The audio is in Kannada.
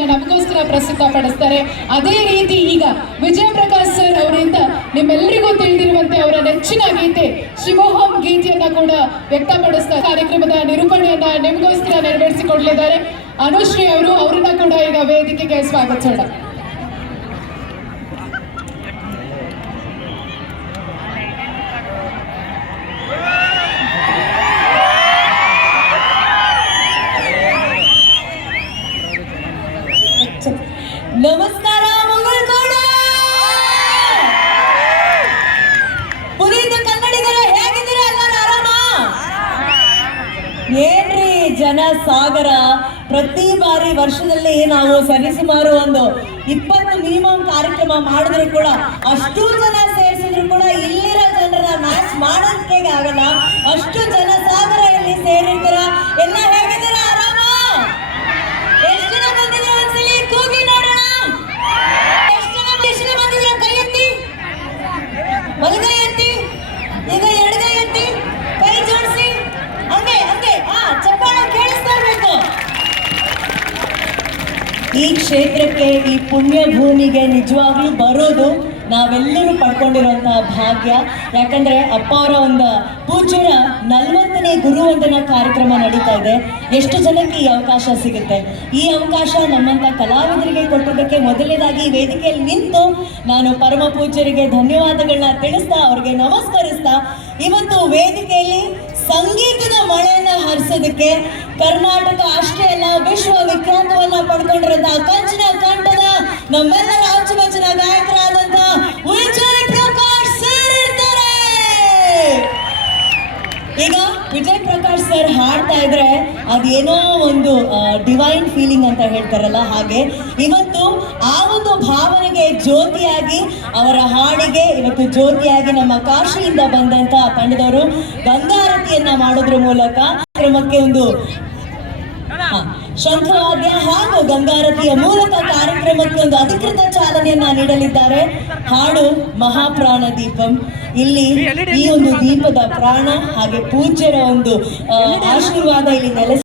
ಗೀತೆಯನ್ನ ನಮಗೋಸ್ಕರ ಪ್ರಸ್ತುತಪಡಿಸ್ತಾರೆ. ಅದೇ ರೀತಿ ಈಗ ವಿಜಯ ಪ್ರಕಾಶ್ ಸರ್ ಅವರಿಂದ ನಿಮ್ಮೆಲ್ಲರಿಗೂ ತಿಳಿದಿರುವಂತೆ ಅವರ ನೆಚ್ಚಿನ ಗೀತೆ ಶಿವೋಹಂ ಗೀತೆಯನ್ನ ಕೂಡ ವ್ಯಕ್ತಪಡಿಸ್ತಾರೆ. ಕಾರ್ಯಕ್ರಮದ ನಿರೂಪಣೆಯನ್ನ ನಿಮಗೋಸ್ಕರ ನೆರವೇರಿಸಿಕೊಡಲಿದ್ದಾರೆ ಅನುಶ್ರೀ ಅವರು. ಅವರನ್ನ ಕೂಡ ಈಗ ವೇದಿಕೆಗೆ ಸ್ವಾಗತಿಸೋಣ. ನಮಸ್ಕಾರ ಮಂಗಳಗೌಡ. ಪುನೀತ ಕನ್ನಡಿಗರ ಹೇಗಿದ್ದೀರಾ? ಎಲ್ಲರೂ ಆರಾಮ? ಏನ್ರಿ ಜನ ಸಾಗರ. ಪ್ರತಿ ಬಾರಿ ವರ್ಷದಲ್ಲಿ ನಾವು ಸರಿಸುಮಾರು ಒಂದು 20 ಮಿನಿಮಮ್ ಕಾರ್ಯಕ್ರಮ ಮಾಡಿದ್ರು ಕೂಡ ಅಷ್ಟು ಜನ ಸೇರಿಸಿದ್ರು ಕೂಡ ಇಲ್ಲಿರೋ ಜನರ ಮ್ಯಾಚ್ ಮಾಡೋದಕ್ಕೆ ಆಗಲ್ಲ. ಅಷ್ಟು ಜನ ಸಾಗರ ಇಲ್ಲಿ ಸೇರಿರ್ತಾರ. ಎಲ್ಲ ಹೇಗಿದ್ದೀರಾ? ಆರಾಮ? ಎಷ್ಟು ಜನ ಬಂದಿದ್ರು ಒಂದ್ಸಲಿ ಕೂಗಿ ನೋಡೋಣ. ಎಷ್ಟು ಜನ ಬಂದಿದ್ರು? ಕೈ ಎತ್ತಿ, ಬಲಗೈ ಎತ್ತಿ, ಈಗ ಎಡಗೈ ಎತ್ತಿ, ಕೈ ಜೋಡಿಸಿ, ಹಂಗೆ ಹಂಗೆ ಚಪ್ಪಾಳೆ ಕೇಳಿಸ್ತಾ ಇರ್ಬೇಕು. ಈ ಕ್ಷೇತ್ರಕ್ಕೆ, ಈ ಪುಣ್ಯ ಭೂಮಿಗೆ ನಿಜವಾಗ್ಲೂ ಬರೋದು ನಾವೆಲ್ಲರೂ ಪಡ್ಕೊಂಡಿರುವಂತಹ ಭಾಗ್ಯ. ಯಾಕಂದ್ರೆ ಅಪ್ಪ ಅವರ ಒಂದು ಪೂಜ್ಯರ 40ನೇ ಗುರುವಂದನಾ ಕಾರ್ಯಕ್ರಮ ನಡೀತಾ ಇದೆ. ಎಷ್ಟು ಜನಕ್ಕೆ ಈ ಅವಕಾಶ ಸಿಗುತ್ತೆ? ಈ ಅವಕಾಶ ನಮ್ಮಂತ ಕಲಾವಿದರಿಗೆ ಕೊಟ್ಟದಕ್ಕೆ ಮೊದಲನೇದಾಗಿ ವೇದಿಕೆಯಲ್ಲಿ ನಿಂತು ನಾನು ಪರಮ ಪೂಜ್ಯರಿಗೆ ಧನ್ಯವಾದಗಳನ್ನ ತಿಳಿಸ್ತಾ, ಅವ್ರಿಗೆ ನಮಸ್ಕರಿಸ್ತಾ, ಇವತ್ತು ವೇದಿಕೆಯಲ್ಲಿ ಸಂಗೀತದ ಮಳೆಯನ್ನ ಹರಿಸೋದಕ್ಕೆ ಕರ್ನಾಟಕ ಅಷ್ಟೇ ಅಲ್ಲ ವಿಶ್ವ ವಿಖ್ಯಾತವನ್ನ ಪಡ್ಕೊಂಡಿರುವಂತಹ ಕಂಚಿನ ಕಂಠದ ನಮ್ಮೆಲ್ಲರ ಅಚ್ಚುಮೆಚ್ಚಿನ ಗಾಯಕರಾದಂತಹ ವಿಜಯ ಪ್ರಕಾಶ್ ಸರ್ ಇರ್ತಾರೆ. ಈಗ ವಿಜಯ್ ಪ್ರಕಾಶ್ ಸರ್ ಹಾಡ್ತಾ ಇದ್ರೆ ಅದೇನೋ ಒಂದು ಡಿವೈನ್ ಫೀಲಿಂಗ್ ಅಂತ ಹೇಳ್ತಾರಲ್ಲ, ಹಾಗೆ ಇವತ್ತು ಆ ಒಂದು ಭಾವನೆಗೆ ಜ್ಯೋತಿಯಾಗಿ, ಅವರ ಹಾಡಿಗೆ ಇವತ್ತು ಜ್ಯೋತಿಯಾಗಿ ನಮ್ಮ ಕಾಶಿಯಿಂದ ಬಂದಂತ ತಂಡದವರು ಗಂಗಾರತಿಯನ್ನ ಮಾಡೋದ್ರ ಮೂಲಕ ಕಾರ್ಯಕ್ರಮಕ್ಕೆ ಒಂದು ಶಂಖವಾದ್ಯ ಹಾಗೂ ಗಂಗಾರತಿಯ ಮೂಲಕ ಕಾರ್ಯಕ್ರಮಕ್ಕೆ ಒಂದು ಅಧಿಕೃತ ಚಾಲನೆಯನ್ನ ನೀಡಲಿದ್ದಾರೆ. ಹಾಡು ಮಹಾಪ್ರಾಣ ದೀಪಂ. ಇಲ್ಲಿ ಈ ಒಂದು ದೀಪದ ಪ್ರಾಣ ಹಾಗೆ ಪೂಜ್ಯರ ಒಂದು ಆಶೀರ್ವಾದ ಇಲ್ಲಿ ನೆಲೆಸಿ